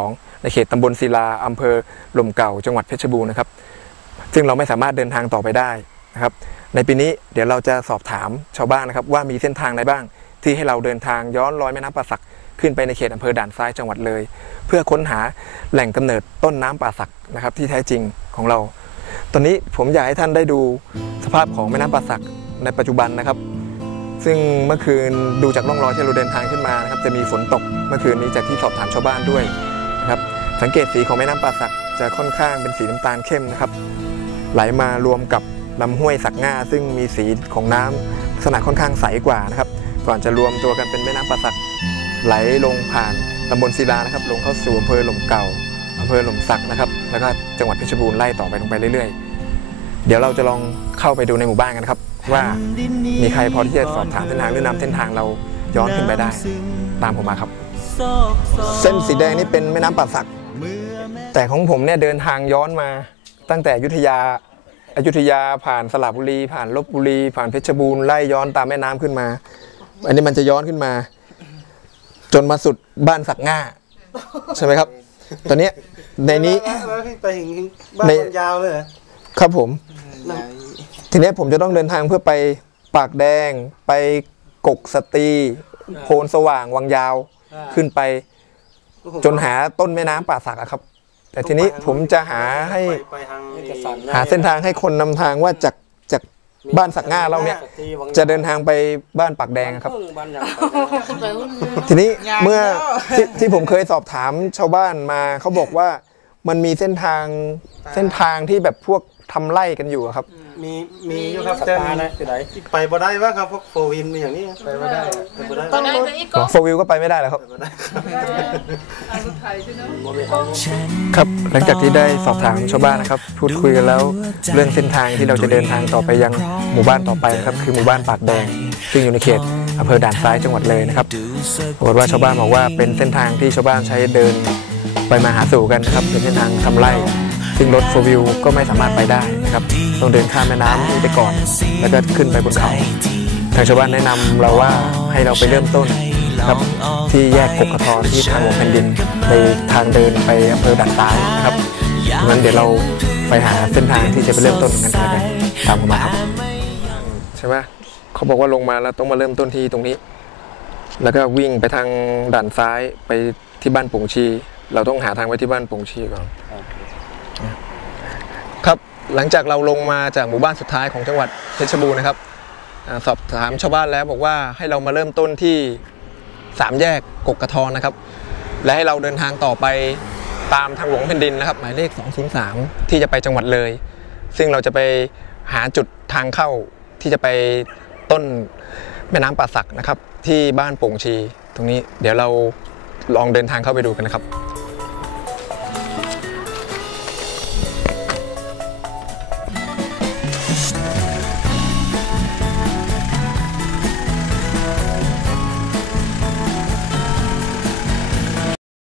2 ในเขตตำบลศิลาอำเภอหล่มเก่าจังหวัดเพชรบูรณ์นะครับ ซึ่งเราไม่สามารถเดินทางต่อไปได้นะครับ ในปีนี้เดี๋ยวเราจะสอบถามชาวบ้านนะครับ ว่ามีเส้นทางไหนบ้าง ที่ให้เราเดินทางย้อนรอยแม่น้ำป่าสักขึ้นไปในเขตอำเภอด่านซ้ายจังหวัดเลย เพื่อค้นหาแหล่งกำเนิดต้นน้ำป่าสักนะครับที่แท้จริงของเรา ตอนนี้ผมอยากให้ท่านได้ดูสภาพของแม่น้ำป่าสักในปัจจุบันนะครับ ซึ่งเมื่อคืนดูจากร่องรอยที่เราเดินทางขึ้นมานะครับจะมีฝนตกเมื่อคืนนี้จากที่สอบถามชาวบ้านด้วย นะครับสังเกตสีของแม่น้ำป่าสักจะค่อนข้างเป็นสีน้ำตาลเข้มนะครับ ไหลมารวมกับลำห้วยสักง่า ซึ่งมีสีของน้ำลักษณะค่อนข้างใสกว่านะครับ ก่อนจะรวมตัวกันเป็นแม่น้ำป่าสักไหลลงผ่านตำบลศิลานะครับ ลงเข้าสู่อำเภอหล่มเก่าอำเภอหล่มสักนะครับ แล้วก็จังหวัดเพชรบูรณ์ไล่ต่อไปลงไปเรื่อยๆ เดี๋ยวเราจะลองเข้าไปดูในหมู่บ้านกันครับ ว่ามีใครพอที่จะสอบถามเส้นทางหรือนำเส้นทางเราย้อนขึ้นไปได้ ตามผมมาครับ เส้นสีแดงนี่เป็นแม่น้ำป่าสัก แต่ของผมเนี่ยเดินทางย้อนมา ตั้งแต่อยุธยาอยุธยาผ่านสระบุรี ผ่านลบบุรี ผ่านเพชรบูรณ์ไล่ย้อนตามแม่น้ำขึ้นมา อันนี้มันจะย้อนขึ้นมา จนมาสุดบ้านสักง่า ใช่ไหมครับ ตอนนี้ในนี้ไปถึงบ้านในยาวเลยครับผม ทีนี้ผมจะต้องเดินทางเพื่อไปปากแดง ไปกกสตรีโพนสว่างวังยาว ขึ้นไป จนหาต้นแม่น้ำป่าสักอะครับ แต่ทีนี้ผมจะหาให้ ไปไปทางหาเส้นทางให้คนนำทางว่าจากจากบ้านสักง่าเราเนี่ย จะเดินทางไปบ้านปากแดงครับทีนี้เมื่อที่ที่ผมเคยสอบถามชาวบ้านมาเขาบอกว่ามันมีเส้นทางเส้นทางที่แบบพวกทำไร่กันอยู่อะครับ มีมีอยู่ครับแต่ไปบ่ได้ว่าครับพวกโฟวินมีอย่างนี้ไปบ่ได้ไปบ่ได้ต้องรถอีกก็โฟวิวก็ไปไม่ได้แล้วครับไปบ่ได้ครับหลังจากที่ได้สอบถามชาวบ้านนะครับ พูดคุยกันแล้วเรื่องเส้นทางที่เราจะเดินทางต่อไปยังหมู่บ้านต่อไปนะครับ คือหมู่บ้านปากแดง ซึ่งอยู่ในเขตอำเภอด่านซ้ายจังหวัดเลยนะครับปรากฏว่าชาวบ้านบอกว่าเป็นเส้นทางที่ชาวบ้านใช้เดินไปมาหาสู่กันนะครับเป็นเส้นทางทำไร่ ซึ่งรถโฟวิวก็ไม่สามารถไปได้นะครับต้องเดินข้ามแม่น้ำไปก่อน แล้วก็ขึ้นไปบนเขาทางชาวบ้านแนะนำเราว่าให้เราไปเริ่มต้นครับที่แยกกกกระทอที่ทางหลวงแผ่นดินในทางเดินไปอำเภอด่านซ้ายนะครับงั้นเดี๋ยวเราไปหาเส้นทางที่จะไปเริ่มต้นกันแล้วกันตามผมมาครับใช่ไหมเขาบอกว่าลงมาแล้วต้องมาเริ่มต้นที่ตรงนี้ แล้วก็วิ่งไปทางด่านซ้ายไปที่บ้านปงชี เราต้องหาทางไปที่บ้านปงชีก่อน ครับหลังจากเราลงมาจากหมู่บ้านสุดท้ายของจังหวัดเพชรบูรณ์นะครับสอบถามชาวบ้านแล้วบอกว่าให้เรามาเริ่มต้นที่สามแยกกกกระทอนนะครับ และให้เราเดินทางต่อไปตามทางหลวงแผ่นดินนะครับ หมายเลข 203 ที่จะไปจังหวัดเลย ซึ่งเราจะไปหาจุดทางเข้าที่จะไปต้นแม่น้ำป่าสักนะครับ ที่บ้านโป่งชี ตรงนี้เดี๋ยวเราลองเดินทางเข้าไปดูกันนะครับ